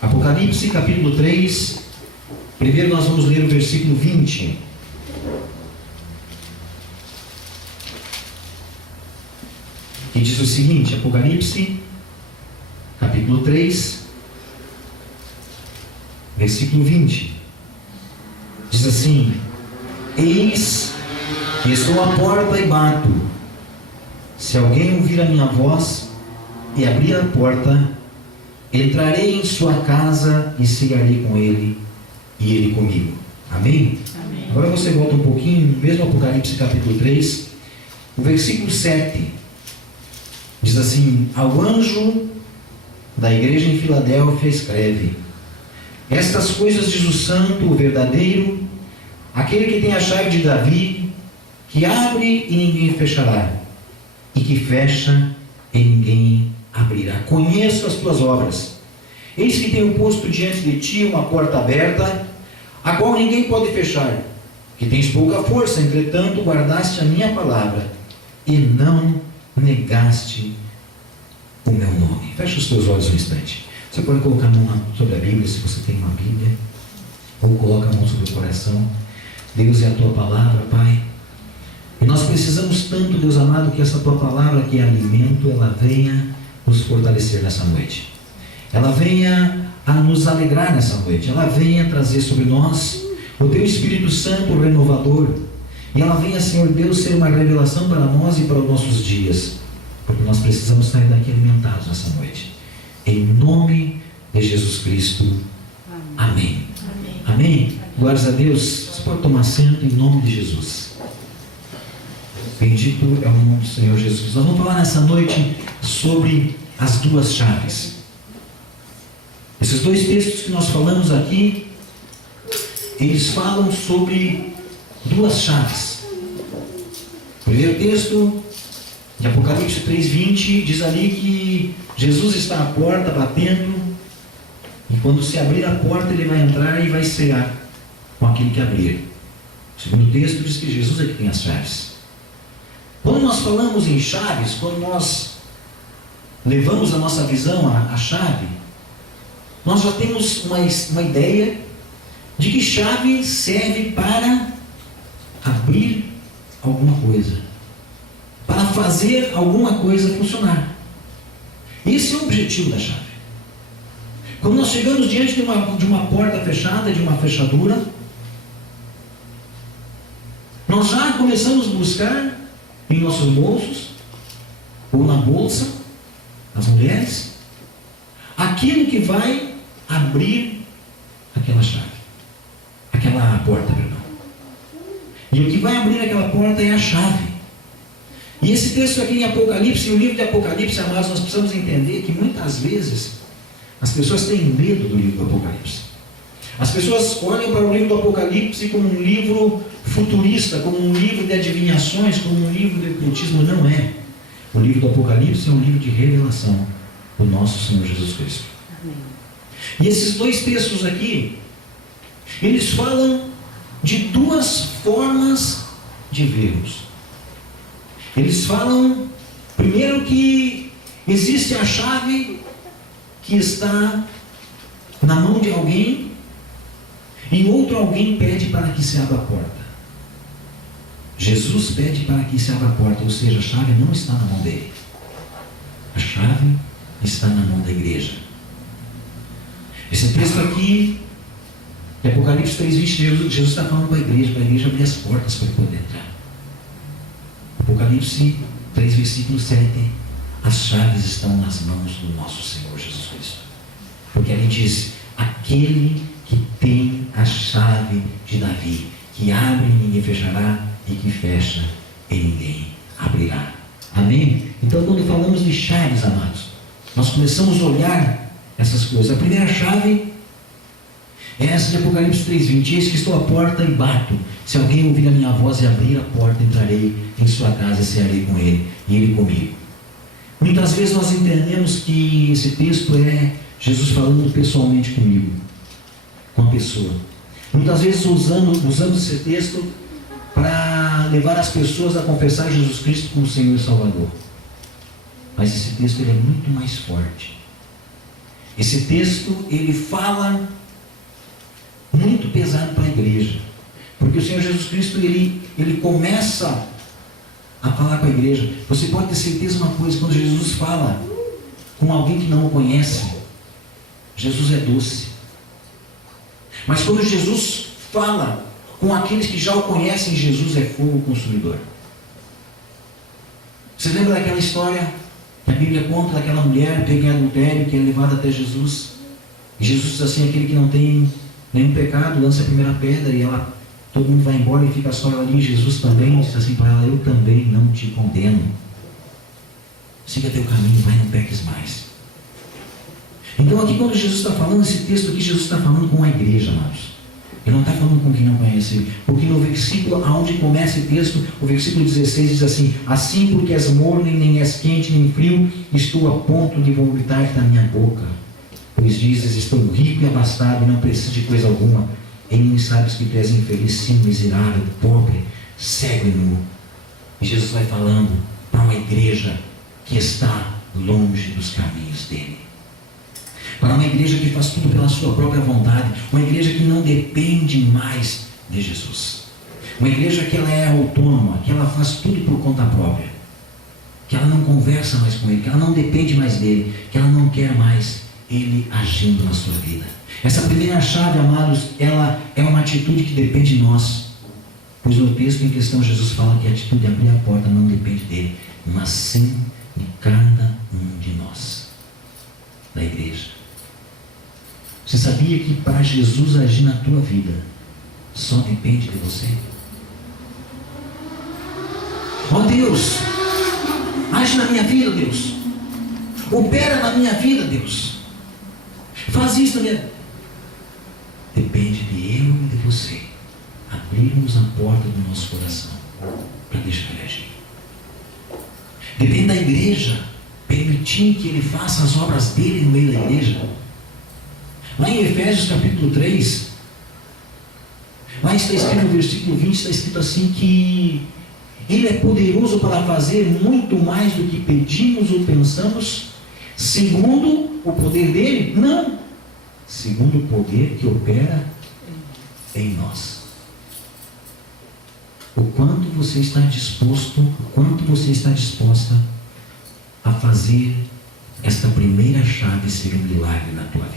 Apocalipse capítulo 3. Primeiro nós vamos ler o versículo 20. Que diz o seguinte, Apocalipse capítulo 3, versículo 20. Diz assim: Eis que estou à porta e bato. Se alguém ouvir a minha voz e abrir a porta, entrarei em sua casa e cearei com ele e ele comigo. Amém? Amém. Agora você volta um pouquinho, mesmo Apocalipse capítulo 3, o versículo 7. Diz assim: Ao anjo da igreja em Filadélfia escreve: Estas coisas diz o santo, o verdadeiro, aquele que tem a chave de Davi, que abre e ninguém fechará, e que fecha e ninguém abrirá. Conheço as tuas obras. Eis que tenho posto diante de ti uma porta aberta, a qual ninguém pode fechar. Que tens pouca força, entretanto guardaste a minha palavra e não negaste o meu nome. Fecha os teus olhos um instante. Você pode colocar a mão sobre a Bíblia, se você tem uma Bíblia, ou coloca a mão sobre o coração. Deus, é a tua palavra, Pai. E nós precisamos tanto, Deus amado, que essa tua palavra, que é alimento, ela venha nos fortalecer nessa noite. Ela venha a nos alegrar nessa noite. Ela venha trazer sobre nós o teu Espírito Santo renovador. E ela venha, Senhor Deus, ser uma revelação para nós e para os nossos dias. Porque nós precisamos sair daqui alimentados nessa noite. Em nome de Jesus Cristo. Amém. Amém. Amém. Glórias a Deus. Você pode tomar assento em nome de Jesus. Bendito é o nome do Senhor Jesus. Nós vamos falar nessa noite sobre as duas chaves. Esses dois textos que nós falamos aqui, eles falam sobre duas chaves. O primeiro texto de Apocalipse 3:20 diz ali que Jesus está à porta batendo, e quando se abrir a porta ele vai entrar e vai cear com aquele que abrir. O segundo texto diz que Jesus é que tem as chaves. Quando nós falamos em chaves, quando nós levamos a nossa visão à chave, nós já temos uma ideia de que chave serve para abrir alguma coisa, para fazer alguma coisa funcionar. Esse é o objetivo da chave. Quando nós chegamos diante de uma porta fechada, de uma fechadura, nós já começamos a buscar em nossos bolsos, ou na bolsa, as mulheres, aquilo que vai abrir aquela chave, aquela porta, perdão. E o que vai abrir aquela porta é a chave. E esse texto aqui em Apocalipse, o livro de Apocalipse, amados, nós precisamos entender que muitas vezes as pessoas têm medo do livro do Apocalipse. As pessoas olham para o livro do Apocalipse como um livro futurista, como um livro de adivinhações, como um livro de ocultismo. Não é. O livro do Apocalipse é um livro de revelação do nosso Senhor Jesus Cristo. Amém. E esses dois textos aqui, eles falam de duas formas de vermos. Eles falam, primeiro, que existe a chave que está na mão de alguém, e outro alguém pede para que se abra a porta. Jesus pede para que se abra a porta, ou seja, a chave não está na mão dele. A chave está na mão da igreja. Esse texto aqui, de Apocalipse 3:20, Jesus está falando para a igreja abrir as portas para ele poder entrar. Apocalipse 3, versículo 7, as chaves estão nas mãos do nosso Senhor Jesus Cristo. Porque ele diz: aquele que tem a chave de Davi, que abre e ninguém fechará, e que fecha e ninguém abrirá. Amém? Então, quando falamos de chaves, amados, nós começamos a olhar essas coisas. A primeira chave é essa de Apocalipse 3:20. Eis que estou à porta e bato. Se alguém ouvir a minha voz e abrir a porta, entrarei em sua casa e cearei com ele, e ele comigo. Muitas vezes nós entendemos que esse texto é Jesus falando pessoalmente comigo, com a pessoa. Muitas vezes usamos esse texto para levar as pessoas a confessar Jesus Cristo como Senhor e Salvador. Mas esse texto ele é muito mais forte. Esse texto, ele fala muito pesado para a igreja. Porque o Senhor Jesus Cristo, ele começa a falar com a igreja. Você pode ter certeza de uma coisa: quando Jesus fala com alguém que não o conhece, Jesus é doce. Mas quando Jesus fala com aqueles que já o conhecem, Jesus é fogo consumidor. Você lembra daquela história que a Bíblia conta daquela mulher pega em adultério, que é levada até Jesus? E Jesus diz assim: aquele que não tem nenhum pecado, lança a primeira pedra. E todo mundo vai embora e fica só ela ali. Jesus também diz assim para ela: eu também não te condeno. Siga teu caminho, vai, não peques mais. Então aqui, quando Jesus está falando, esse texto aqui, Jesus está falando com a igreja, amados. Ele não está falando com quem não conhece ele. Porque no versículo aonde começa esse texto, o versículo 16 diz assim: assim porque és morno, nem és quente, nem frio, estou a ponto de vomitar da minha boca. Pois dizes: estou rico e abastado, e não preciso de coisa alguma. E nem sabes que tu és infeliz, sim, miserável, pobre, cego e nu. E Jesus vai falando para uma igreja que está longe dos caminhos dele. Para uma igreja que faz tudo pela sua própria vontade. Uma igreja que não depende mais de Jesus. Uma igreja que ela é autônoma, que ela faz tudo por conta própria. Que ela não conversa mais com ele, que ela não depende mais dele, que ela não quer mais ele agindo na sua vida. Essa primeira chave, amados, ela é uma atitude que depende de nós. Pois no texto em questão Jesus fala que a atitude de abrir a porta não depende dele, mas sim de cada um de nós, da igreja. Você sabia que para Jesus agir na tua vida, só depende de você? Ó Deus, age na minha vida, Deus. Opera na minha vida, Deus. Faz isso na minha... Depende de eu e de você abrirmos a porta do nosso coração para deixar ele agir. Depende da igreja permitir que ele faça as obras dele no meio da igreja. Lá em Efésios capítulo 3, lá está escrito no versículo 20, está escrito assim que ele é poderoso para fazer muito mais do que pedimos ou pensamos, segundo o poder dele? Não, segundo o poder que opera em nós. O quanto você está disposto, o quanto você está disposta a fazer esta primeira chave ser um milagre na tua vida.